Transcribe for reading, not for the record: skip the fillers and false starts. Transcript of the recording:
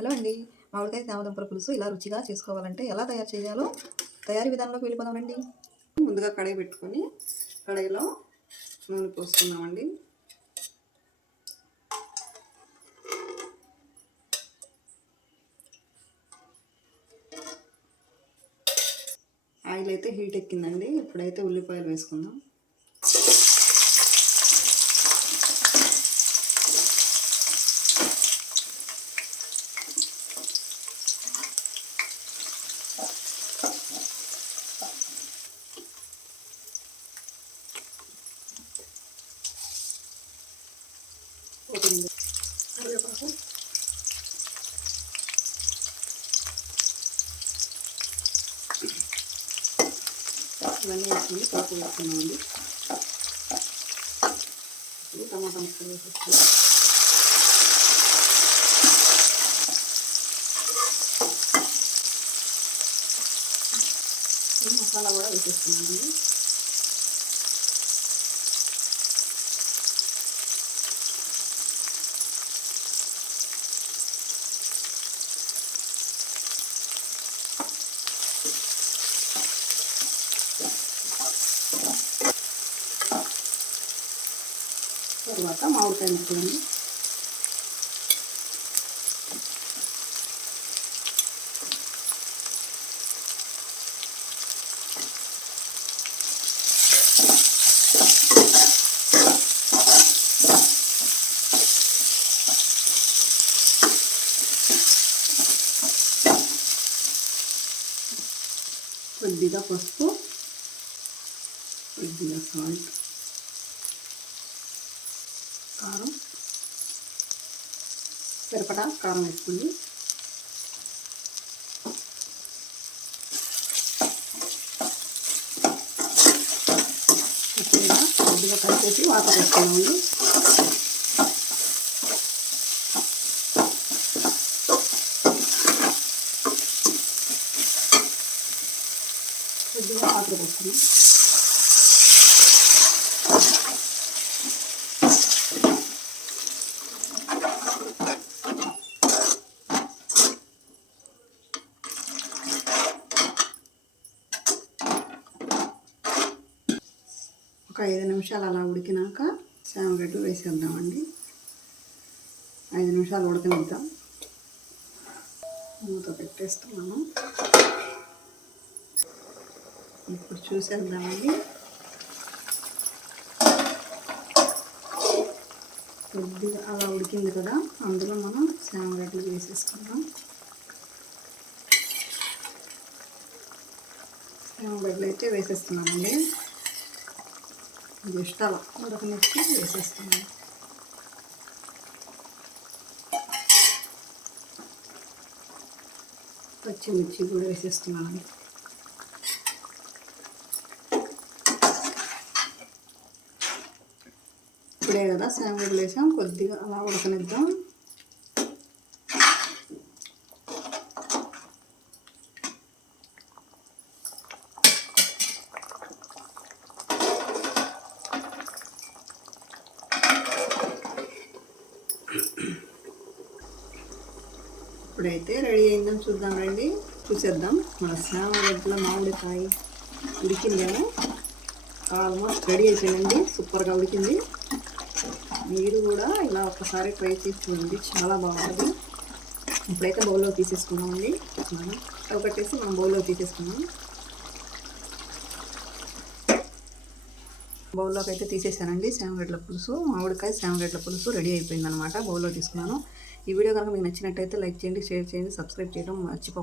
Hello అండి, మామిడికాయ తామదుంపల పులుసు ఇలా రుచిగా చేసుకోవాలంటే ఎలా తయారు చేయాలో తయారీ విధానంలోకి వెళ్ళిపోదామండి. ముందుగా కడాయి పెట్టుకొని కడాయిలో నూనె పోసుకున్నామండి. ఆయిల్ అయితే హీట్ ఎక్కిందండి. ఇప్పుడైతే ఉల్లిపాయలు వేసుకుందాం. కరివేపాకు, ఇవన్నీ వేసుకుని పోపు వేసుకున్నామండి. టమాటా ముక్కలు వేసేసుకున్నాం. మసాలా కూడా వేసేసుకున్నామండి. తర్వాత మామిడికాయ ముక్కలండి. కొద్దిగా పసుపు, కొద్దిగా సాల్ట్, కారం, సరిపడా కారం వేసుకుంది. కొద్దిగా కలిపేసి వాటర్ వేసుకున్నామండి. కొద్దిగా వాటర్ పోసుకున్నాం. ఒక 5 నిమిషాలు అలా ఉడికినాక శామగడ్డలు వేసేద్దామండి. 5 నిమిషాలు ఉడకనిద్దాం. మూత పెట్టేస్తున్నాము. ఇప్పుడు చూసేద్దామండి. కొద్దిగా అలా ఉడికింది కదా, అందులో మనం శామగడ్డలు వేసేసుకుందాం. శామగడ్డలు అయితే వేసేస్తున్నామండి. జస్ట్ అలా ఉడకనిచ్చి వేసేస్తున్నాను. పచ్చిమిర్చి కూడా వేసేస్తున్నాను. ఇప్పుడే కదా శామగడ్డలు వేసాం, కొద్దిగా అలా ఉడకనిద్దాం. ఇప్పుడైతే రెడీ అయిందని చూద్దాం రండి. చూసేద్దాం. మన శామగడ్డల మామిడికాయ ఉడికిందేమో, ఆల్మోస్ట్ రెడీ అయిపోయిందండి. సూపర్గా ఉడికింది. మీరు కూడా ఇలా ఒక్కసారి ట్రై చేసి చూడండి, చాలా బాగుంటుంది. ఇప్పుడైతే బౌల్లో తీసేసుకున్నామండి. మనం స్టవ్ కట్టేసి మనం బౌల్లో తీసేసుకున్నాం. బౌల్లోకి అయితే తీసేసానండి. శామగడ్డల పులుసు, మామిడికాయ శామగడ్డల పులుసు రెడీ అయిపోయిందనమాట. బౌల్లో తీసుకున్నాను. ఈ వీడియో కనుక మీకు నచ్చినట్టయితే లైక్ చేయండి, షేర్ చేయండి, సబ్స్క్రైబ్ చేయడం మర్చిపోకండి.